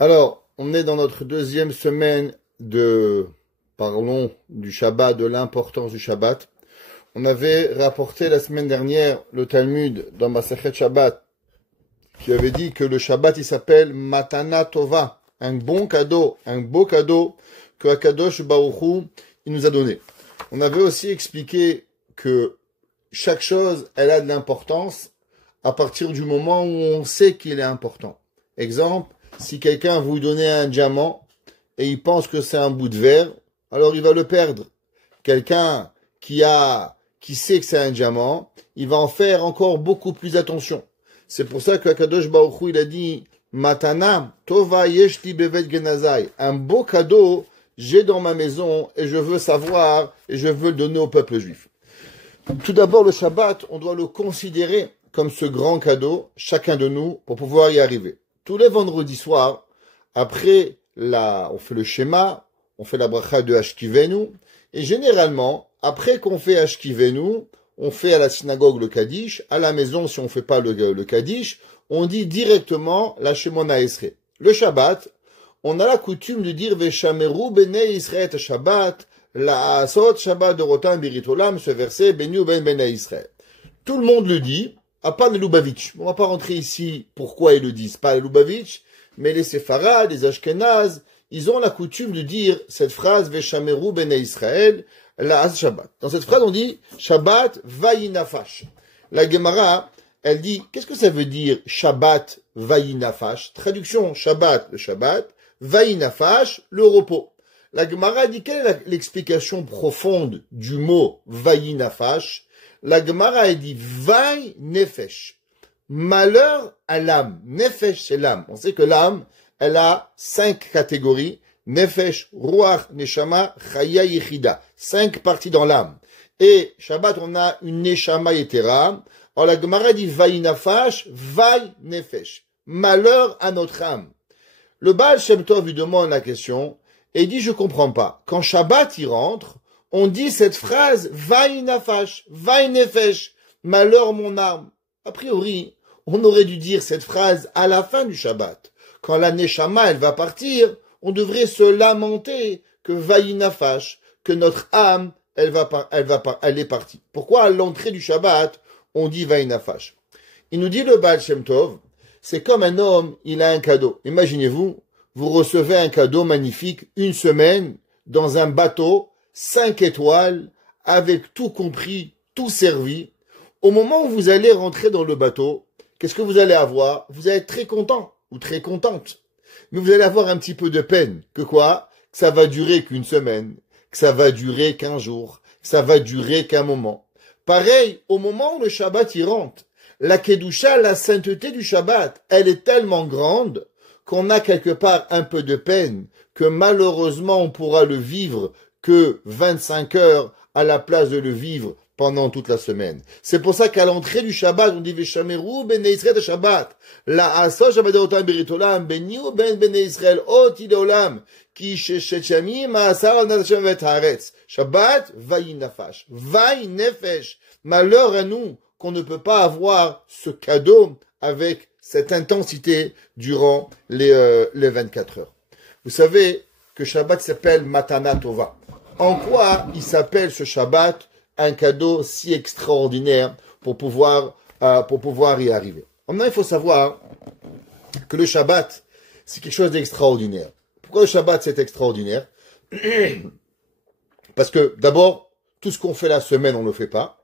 Alors, on est dans notre deuxième semaine de Parlons du Shabbat, de l'importance du Shabbat. On avait rapporté la semaine dernière le Talmud dans Masechet Shabbat qui avait dit que le Shabbat il s'appelle Matana Tova, un bon cadeau, un beau cadeau que Akadosh Baruch Hu, il nous a donné. On avait aussi expliqué que chaque chose, elle a de l'importance à partir du moment où on sait qu'il est important. Exemple, si quelqu'un vous donnait un diamant et il pense que c'est un bout de verre, alors il va le perdre. Quelqu'un qui sait que c'est un diamant, il va en faire encore beaucoup plus attention. C'est pour ça que Kadosh Baruch Hu, il a dit Matana Tova Yeshli Bevet Genazai, un beau cadeau j'ai dans ma maison et je veux savoir et je veux le donner au peuple juif. Tout d'abord, le Shabbat, on doit le considérer comme ce grand cadeau, chacun de nous, pour pouvoir y arriver. Tous les vendredis soirs, après on fait le schéma, on fait la bracha de Ashkivenu, et généralement, après qu'on fait Ashkivenu, on fait à la synagogue le Kaddish, à la maison, si on ne fait pas le Kaddish, on dit directement la Shemona Esrei. Le Shabbat, on a la coutume de dire Veshameru Bnei Israël Shabbat, la Asot Shabbat de Rotan Biritolam, ce verset, Benu Ben Bnei Israël. Tout le monde le dit, à part les Lubavitch. On va pas rentrer ici pourquoi ils le disent, pas les Lubavitch, mais les Séfarades, les Ashkenazes, ils ont la coutume de dire cette phrase Veshameru Bnei Israël, la As Shabbat. Dans cette phrase, on dit Shabbat Vayinafash. La Gemara, elle dit, qu'est-ce que ça veut dire Shabbat Vayinafash? Traduction, Shabbat, le Shabbat, Vayinafash, le repos. La Gemara dit, quelle est l'explication profonde du mot Vayinafash? La Gemara elle dit Vay Nefesh. Malheur à l'âme. Nefesh, c'est l'âme. On sait que l'âme, elle a 5 catégories. Nefesh, Ruach, Neshama, Chaya, Yechida. 5 parties dans l'âme. Et Shabbat, on a une Neshama Yetera. Alors la Gemara dit Vayinafash, Vay Nefesh. Malheur à notre âme. Le Baal Shem Tov lui demande la question et il dit je comprends pas. Quand Shabbat y rentre, on dit cette phrase Vay Nafash, Vay Nefesh, malheur mon âme. A priori, on aurait dû dire cette phrase à la fin du Shabbat. Quand la Neshama elle va partir, on devrait se lamenter que Vay Nafash, que notre âme elle est partie. Pourquoi à l'entrée du Shabbat on dit Vay Nafash? Il nous dit le Baal Shem Tov. C'est comme un homme, il a un cadeau. Imaginez-vous, vous recevez un cadeau magnifique, une semaine, dans un bateau, 5 étoiles, avec tout compris, tout servi. Au moment où vous allez rentrer dans le bateau, qu'est-ce que vous allez avoir? Vous allez être très content ou très contente. Mais vous allez avoir un petit peu de peine. Que quoi? Que ça va durer qu'une semaine, que ça va durer qu'un jour, que ça va durer qu'un moment. Pareil, au moment où le Shabbat y rentre, la Kedusha, la sainteté du Shabbat, elle est tellement grande qu'on a quelque part un peu de peine, que malheureusement on pourra le vivre que 25 heures à la place de le vivre pendant toute la semaine. C'est pour ça qu'à l'entrée du Shabbat, on dit Veshameru Bnei Israël Shabbat, la Asa Shabbat de Rotan Biritolam, Beniu Ben Bnei Israël, Oti Leolam, Ki Shechami Maasar Nadashem Vet Haaretz. Shabbat, Vay Nafash, Vay Nefesh. Malheur à nous qu'on ne peut pas avoir ce cadeau avec cette intensité durant les 24 heures. Vous savez que Shabbat s'appelle Matana Tova. En quoi il s'appelle ce Shabbat un cadeau si extraordinaire pour pouvoir y arriver? Maintenant, il faut savoir que le Shabbat, c'est quelque chose d'extraordinaire. Pourquoi le Shabbat, c'est extraordinaire? Parce que, d'abord, tout ce qu'on fait la semaine, on ne le fait pas.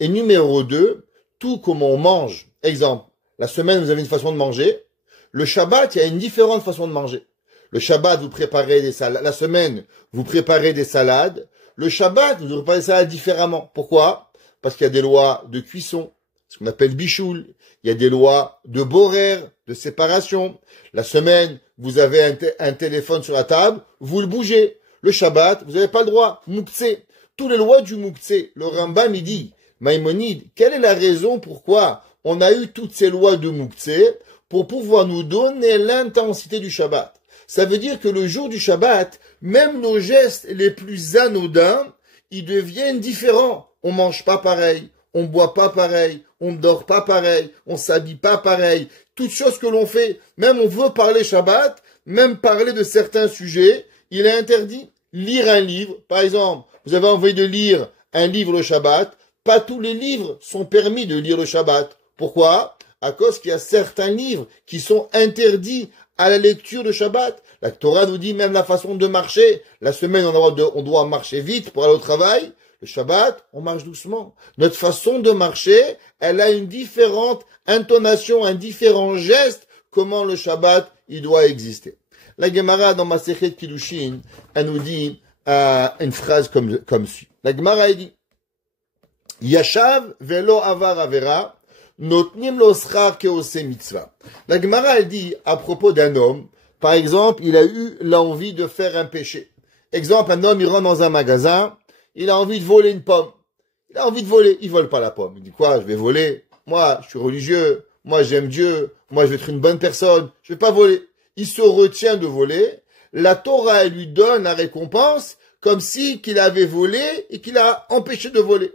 Et numéro 2, tout comme on mange. Exemple, la semaine, vous avez une façon de manger. Le Shabbat, il y a une différente façon de manger. Le Shabbat, vous préparez des salades. La semaine, vous préparez des salades. Le Shabbat, vous préparez des salades différemment. Pourquoi? Parce qu'il y a des lois de cuisson, ce qu'on appelle bichoul. Il y a des lois de borer, de séparation. La semaine, vous avez un téléphone sur la table, vous le bougez. Le Shabbat, vous n'avez pas le droit. Mouktsé. Tous les lois du Mouktsé. Le Rambam, il dit, Maïmonide, quelle est la raison pourquoi on a eu toutes ces lois de Mouktsé pour pouvoir nous donner l'intensité du Shabbat? Ça veut dire que le jour du Shabbat, même nos gestes les plus anodins, ils deviennent différents. On mange pas pareil, on boit pas pareil, on ne dort pas pareil, on s'habille pas pareil. Toutes choses que l'on fait, même on veut parler Shabbat, même parler de certains sujets, il est interdit. Lire un livre, par exemple, vous avez envie de lire un livre le Shabbat, pas tous les livres sont permis de lire le Shabbat. Pourquoi? À cause qu'il y a certains livres qui sont interdits à la lecture de Shabbat. La Torah nous dit même la façon de marcher. La semaine, on doit marcher vite pour aller au travail. Le Shabbat, on marche doucement. Notre façon de marcher, elle a une différente intonation, un différent geste, comment le Shabbat, il doit exister. La Gemara, dans Masechet Kiddushin, elle nous dit une phrase comme suit. La Gemara, elle dit, Yashav velo avar avera, notnim lo schar keose mitzvah. La Gemara, elle dit, à propos d'un homme, par exemple, il a eu l'envie de faire un péché. Exemple, un homme, il rentre dans un magasin, il a envie de voler une pomme. Il a envie de voler, il vole pas la pomme. Il dit quoi? Je vais voler. Moi, je suis religieux. Moi, j'aime Dieu. Moi, je vais être une bonne personne. Je vais pas voler. Il se retient de voler. La Torah, elle lui donne la récompense comme si qu'il avait volé et qu'il a empêché de voler.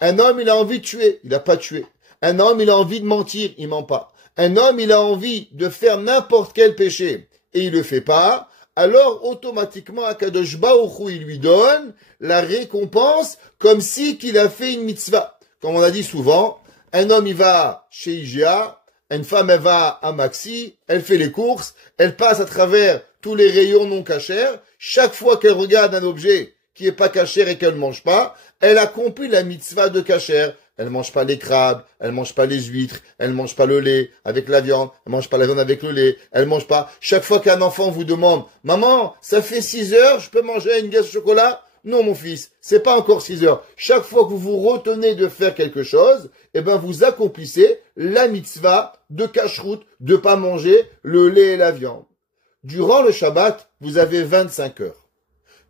Un homme, il a envie de tuer. Il n'a pas tué. Un homme, il a envie de mentir. Il ment pas. Un homme, il a envie de faire n'importe quel péché et il le fait pas. Alors, automatiquement, Akadosh Baruch Hu, il lui donne la récompense comme si qu'il a fait une mitzvah. Comme on a dit souvent, un homme, il va chez IGA, une femme, elle va à Maxi, elle fait les courses, elle passe à travers tous les rayons non cachers. Chaque fois qu'elle regarde un objet qui est pas cachère et qu'elle ne mange pas, elle accomplit la mitzvah de cachère. Elle mange pas les crabes, elle mange pas les huîtres, elle mange pas le lait avec la viande, elle mange pas la viande avec le lait, elle mange pas. Chaque fois qu'un enfant vous demande, maman, ça fait 6 heures, je peux manger une glace au chocolat? Non, mon fils, c'est pas encore 6 heures. Chaque fois que vous vous retenez de faire quelque chose, eh ben, vous accomplissez la mitzvah de cacheroute, de pas manger le lait et la viande. Durant le Shabbat, vous avez 25 heures.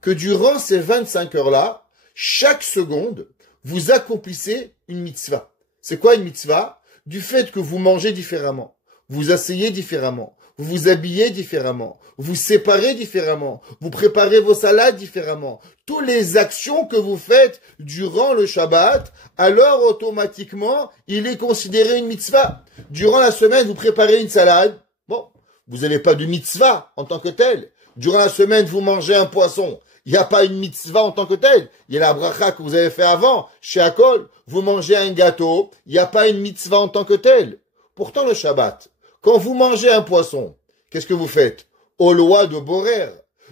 Que durant ces 25 heures-là, chaque seconde, vous accomplissez une mitzvah. C'est quoi une mitzvah? Du fait que vous mangez différemment, vous asseyez différemment, vous vous habillez différemment, vous séparez différemment, vous préparez vos salades différemment. Toutes les actions que vous faites durant le Shabbat, alors automatiquement, il est considéré une mitzvah. Durant la semaine, vous préparez une salade. Bon, vous n'avez pas de mitzvah en tant que tel. Durant la semaine, vous mangez un poisson. Il n'y a pas une mitzvah en tant que telle. Il y a la bracha que vous avez fait avant. Chez Akol, vous mangez un gâteau. Il n'y a pas une mitzvah en tant que telle. Pourtant, le Shabbat, quand vous mangez un poisson, qu'est-ce que vous faites? Aux lois de Borer.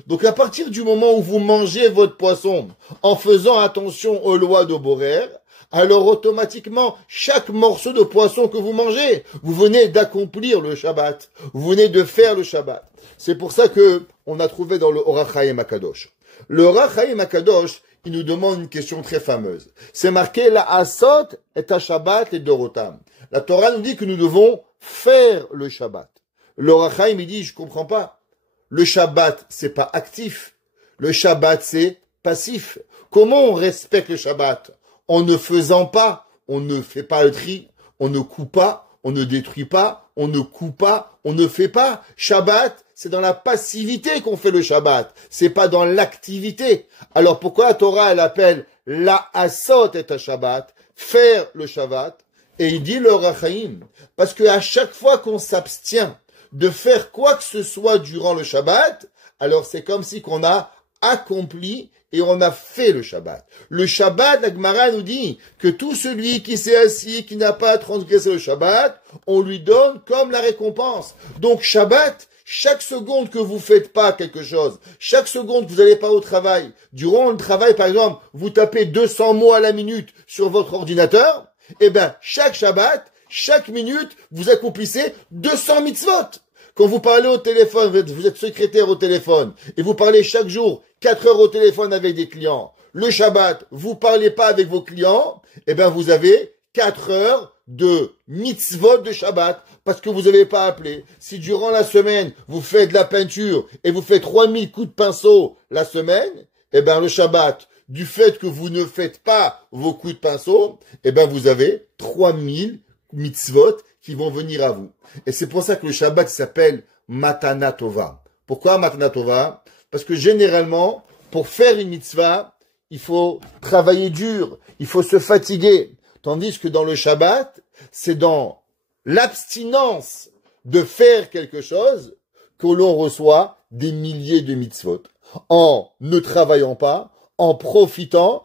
Donc, à partir du moment où vous mangez votre poisson en faisant attention aux lois de Borer, alors automatiquement, chaque morceau de poisson que vous mangez, vous venez d'accomplir le Shabbat. Vous venez de faire le Shabbat. C'est pour ça que on a trouvé dans le Orach Chaim HaKadosh. Le Orach Chaim HaKadosh, il nous demande une question très fameuse. C'est marqué la Asot et à Shabbat et Dorotam. La Torah nous dit que nous devons faire le Shabbat. Le Orach Chaim, il dit, je comprends pas. Le Shabbat, c'est pas actif. Le Shabbat, c'est passif. Comment on respecte le Shabbat? En ne faisant pas, on ne fait pas le tri, on ne coupe pas, on ne détruit pas, on ne coupe pas, on ne fait pas. Shabbat, c'est dans la passivité qu'on fait le Shabbat. C'est pas dans l'activité. Alors pourquoi la Torah, elle appelle la asot et à Shabbat, faire le Shabbat? Et il dit le Rachaim, parce que à chaque fois qu'on s'abstient de faire quoi que ce soit durant le Shabbat, alors c'est comme si qu'on a accompli et on a fait le Shabbat. Le Shabbat, la Gemara nous dit que tout celui qui s'est assis, qui n'a pas transgressé le Shabbat, on lui donne comme la récompense. Donc Shabbat, chaque seconde que vous faites pas quelque chose, chaque seconde que vous n'allez pas au travail, durant le travail par exemple, vous tapez 200 mots à la minute sur votre ordinateur, eh ben chaque Shabbat, chaque minute, vous accomplissez 200 mitzvot. Quand vous parlez au téléphone, vous êtes secrétaire au téléphone, et vous parlez chaque jour 4 heures au téléphone avec des clients. Le Shabbat, vous parlez pas avec vos clients, eh ben vous avez 4 heures de mitzvot de Shabbat, parce que vous n'avez pas appelé. Si durant la semaine, vous faites de la peinture, et vous faites 3000 coups de pinceau la semaine, eh ben le Shabbat, du fait que vous ne faites pas vos coups de pinceau, eh ben vous avez 3000 mitzvot qui vont venir à vous. Et c'est pour ça que le Shabbat s'appelle Matana Tova. Pourquoi Matana Tova? Parce que généralement, pour faire une mitzvah, il faut travailler dur, il faut se fatiguer. Tandis que dans le Shabbat, c'est dans l'abstinence de faire quelque chose que l'on reçoit des milliers de mitzvot. En ne travaillant pas, en profitant,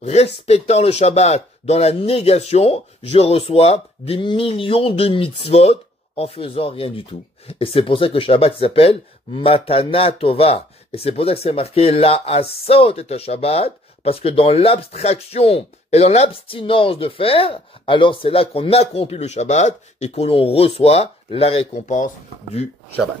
respectant le Shabbat dans la négation, je reçoas des millions de mitzvot en faisant rien du tout. Et c'est pour ça que Shabbat s'appelle Matana Tova. Et c'est pour ça que c'est marqué la asot et Shabbat, parce que dans l'abstraction et dans l'abstinence de faire, alors c'est là qu'on accomplit le Shabbat et que l'on reçoit la récompense du Shabbat.